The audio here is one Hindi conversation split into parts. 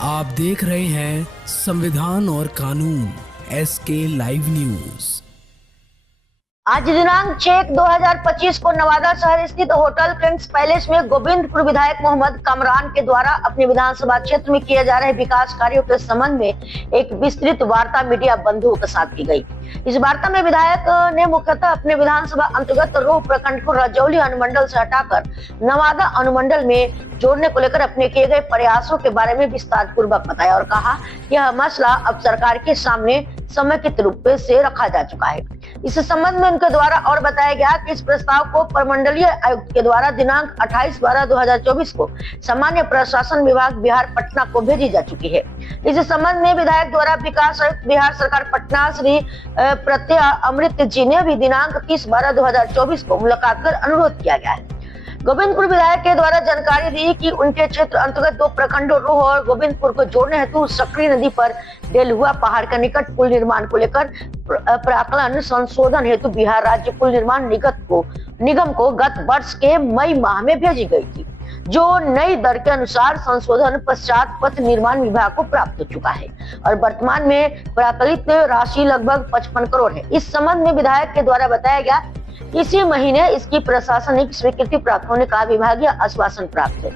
आप देख रहे हैं संविधान और कानून SK लाइव न्यूज। आज दिनांक 6/2025 को नवादा शहर स्थित होटल किंग्स पैलेस में गोविंदपुर विधायक मोहम्मद कामरान के द्वारा अपने विधानसभा क्षेत्र में किए जा रहे विकास कार्यों के संबंध में एक विस्तृत वार्ता मीडिया बंधुओं के साथ की गई। इस वार्ता में विधायक ने मुख्यतः अपने विधानसभा अंतर्गत रोह प्रखंड को रजौली अनुमंडल से हटाकर नवादा अनुमंडल में जोड़ने को लेकर अपने किए गए प्रयासों के बारे में विस्तार पूर्वक बताया और कहा यह मसला अब सरकार के सामने समेकित रूप से रखा जा चुका है। इस संबंध में उनके द्वारा और बताया गया कि इस प्रस्ताव को प्रमंडलीय आयुक्त के द्वारा दिनांक 28/12/2024 को सामान्य प्रशासन विभाग बिहार पटना को भेजी जा चुकी है। इस संबंध में विधायक द्वारा विकास आयुक्त बिहार सरकार पटना श्री प्रत्यय अमृत जी ने भी दिनांक 30/12/2024 को मुलाकात कर अनुरोध किया गया है। गोविंदपुर विधायक के द्वारा जानकारी दी कि उनके क्षेत्र अंतर्गत 2 प्रखंडों रोह और गोविंदपुर को जोड़ने हेतु सकरी नदी पर डेलहुआ पहाड़ के निकट पुल निर्माण को लेकर प्राक्कलन संशोधन हेतु बिहार राज्य पुल निर्माण निगम को गत वर्ष के मई माह में भेजी गई थी, जो नई दर के अनुसार संशोधन पश्चात पथ निर्माण विभाग को प्राप्त हो चुका है और वर्तमान में प्राक्कलित राशि लगभग 55 करोड़ है। इस संबंध में विधायक के द्वारा बताया गया इसी महीने इसकी प्रशासनिक स्वीकृति प्राप्त होने का विभागीय आश्वासन प्राप्त है।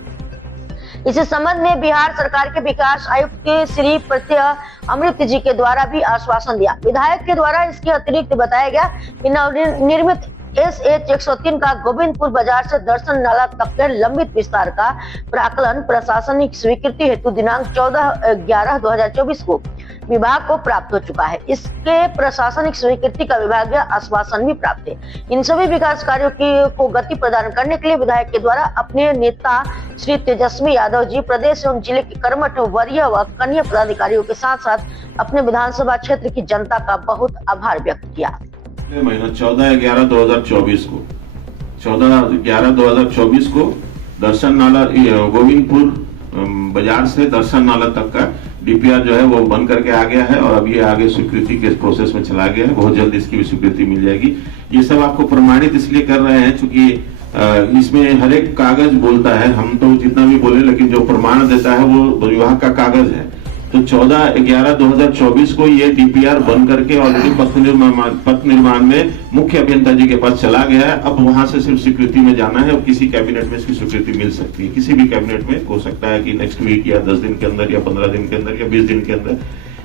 इस संबंध में बिहार सरकार के विकास आयुक्त श्री प्रत्यय अमृत जी के द्वारा भी आश्वासन दिया। विधायक के द्वारा इसके अतिरिक्त बताया गया कि नवनिर्मित SH 103 का गोविंदपुर बाजार से दर्शन नाला तक के लंबित विस्तार का प्राक्कलन प्रशासनिक स्वीकृति हेतु दिनांक 14/11/2024 को विभाग को प्राप्त हो चुका है। इसके प्रशासनिक स्वीकृति का विभागीय आश्वासन भी प्राप्त है। इन सभी विकास कार्यों को गति प्रदान करने के लिए विधायक के द्वारा अपने नेता श्री तेजस्वी यादव जी, प्रदेश एवं जिले के कर्मठ वरीय व कनीय पदाधिकारियों के साथ साथ अपने विधानसभा क्षेत्र की जनता का बहुत आभार व्यक्त किया। महीना 14/11/2024 को 14/11/2024 को दर्शन नाला गोविंदपुर बाजार से दर्शन नाला तक का DPR जो है वो बन करके आ गया है और अभी आगे स्वीकृति के प्रोसेस में चला गया है। बहुत जल्द इसकी भी स्वीकृति मिल जाएगी। ये सब आपको प्रमाणित इसलिए कर रहे हैं क्योंकि इसमें हर एक कागज बोलता है, हम तो जितना भी बोले लेकिन जो प्रमाण देता है वो विभाग का कागज है। तो 14/11/2024 को ये DPR बन करके ऑलरेडी पथ निर्माण में मुख्य अभियंता जी के पास चला गया है। अब वहां से सिर्फ स्वीकृति में जाना है और किसी कैबिनेट में इसकी स्वीकृति मिल सकती है। किसी भी कैबिनेट में हो सकता है कि नेक्स्ट वीक या 10 दिन के अंदर या 15 दिन के अंदर या 20 दिन के अंदर,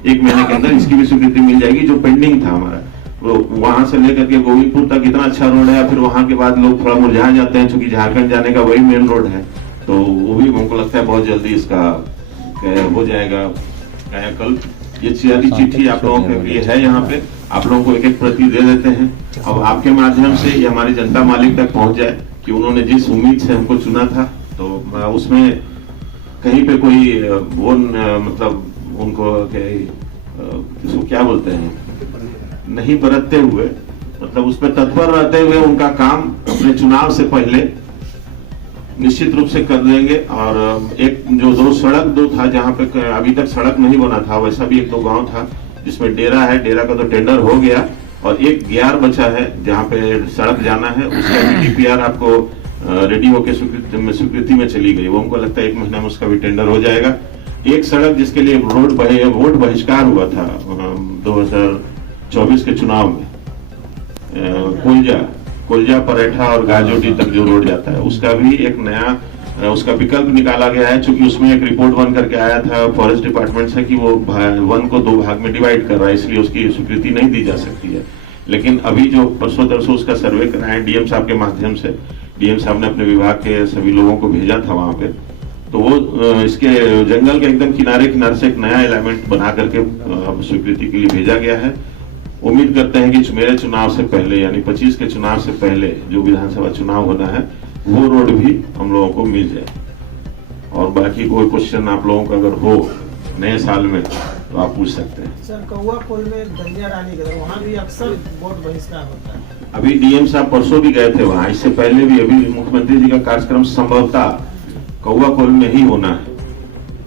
1 महीने के अंदर इसकी भी स्वीकृति मिल जाएगी। जो पेंडिंग था हमारा वहां से लेकर के गोविंदपुर तक इतना अच्छा रोड है, फिर वहां के बाद लोग थोड़ा मुरझा जाते हैं क्योंकि झारखंड जाने का वही मेन रोड है। तो वो भी हमको लगता है बहुत जल्दी इसका हो जाएगा। कल ये चिट्ठी आप लोगों के लिए है, यहाँ पे आप लोगों को एक प्रति दे देते हैं। अब आपके माध्यम से ये हमारी जनता मालिक तक पहुंच जाए कि उन्होंने जिस उम्मीद से हमको चुना था तो उसमें कहीं पे कोई वो मतलब उनको इसको क्या बोलते हैं, नहीं बरतते हुए, मतलब उस पर तत्पर रहते हुए उनका काम अपने चुनाव से पहले निश्चित रूप से कर देंगे। और एक जो 2 सड़क था जहाँ पे अभी तक सड़क नहीं बना था, वैसा भी 1-2 गांव था जिसमें डेरा है, डेरा का तो टेंडर हो गया और एक ग्यार बचा है जहाँ पे सड़क जाना है, उसका भी DPR आपको रेडी होकर स्वीकृति में चली गई। वो हमको लगता है 1 महीना में उसका भी टेंडर हो जाएगा। एक सड़क जिसके लिए वोट बहिष्कार हुआ था 2024 के चुनाव में, कोलजा परेठा और गाजोटी तक जो रोड जाता है, उसका भी एक नया उसका विकल्प निकाला गया है। चूंकि उसमें एक रिपोर्ट बन करके आया था फॉरेस्ट डिपार्टमेंट से कि वो वन को 2 भाग में डिवाइड कर रहा है, इसलिए उसकी स्वीकृति नहीं दी जा सकती है। लेकिन अभी जो परसों तरसों उसका सर्वे कराया DM साहब के माध्यम से, DM साहब ने अपने विभाग के सभी लोगों को भेजा था वहां पे, तो वो इसके जंगल के एकदम किनारे से एक नया एलिमेंट बना करके स्वीकृति के लिए भेजा गया है। उम्मीद करते हैं कि मेरे चुनाव से पहले यानी 25 के चुनाव से पहले जो विधानसभा चुनाव होना है वो रोड भी हम लोगों को मिल जाए। और बाकी कोई क्वेश्चन आप लोगों का अगर हो नए साल में तो आप पूछ सकते हैं। सर, कौवा पुल में दंडिया रानी के वहाँ भी अक्सर वोट बहिष्कार होता है। अभी DM साहब परसों भी गए थे वहाँ, इससे पहले भी अभी मुख्यमंत्री जी का कार्यक्रम संभवतः कौवा पुल में ही होना है,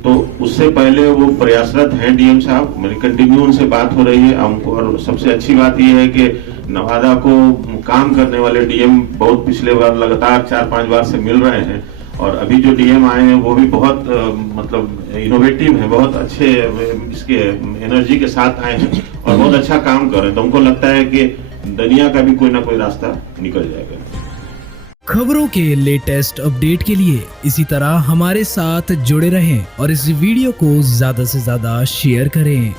तो उससे पहले वो प्रयासरत हैं DM साहब, मेरी कंटिन्यू उनसे बात हो रही है हमको। और सबसे अच्छी बात यह है कि नवादा को काम करने वाले DM बहुत पिछले बार लगातार 4-5 बार से मिल रहे हैं और अभी जो डीएम आए हैं वो भी बहुत मतलब इनोवेटिव है, बहुत अच्छे इसके एनर्जी के साथ आए हैं और बहुत अच्छा काम कर रहे हैं। तो हमको लगता है कि दुनिया का भी कोई ना कोई रास्ता निकल जाएगा। खबरों के लेटेस्ट अपडेट के लिए इसी तरह हमारे साथ जुड़े रहें और इस वीडियो को ज्यादा से ज्यादा शेयर करें।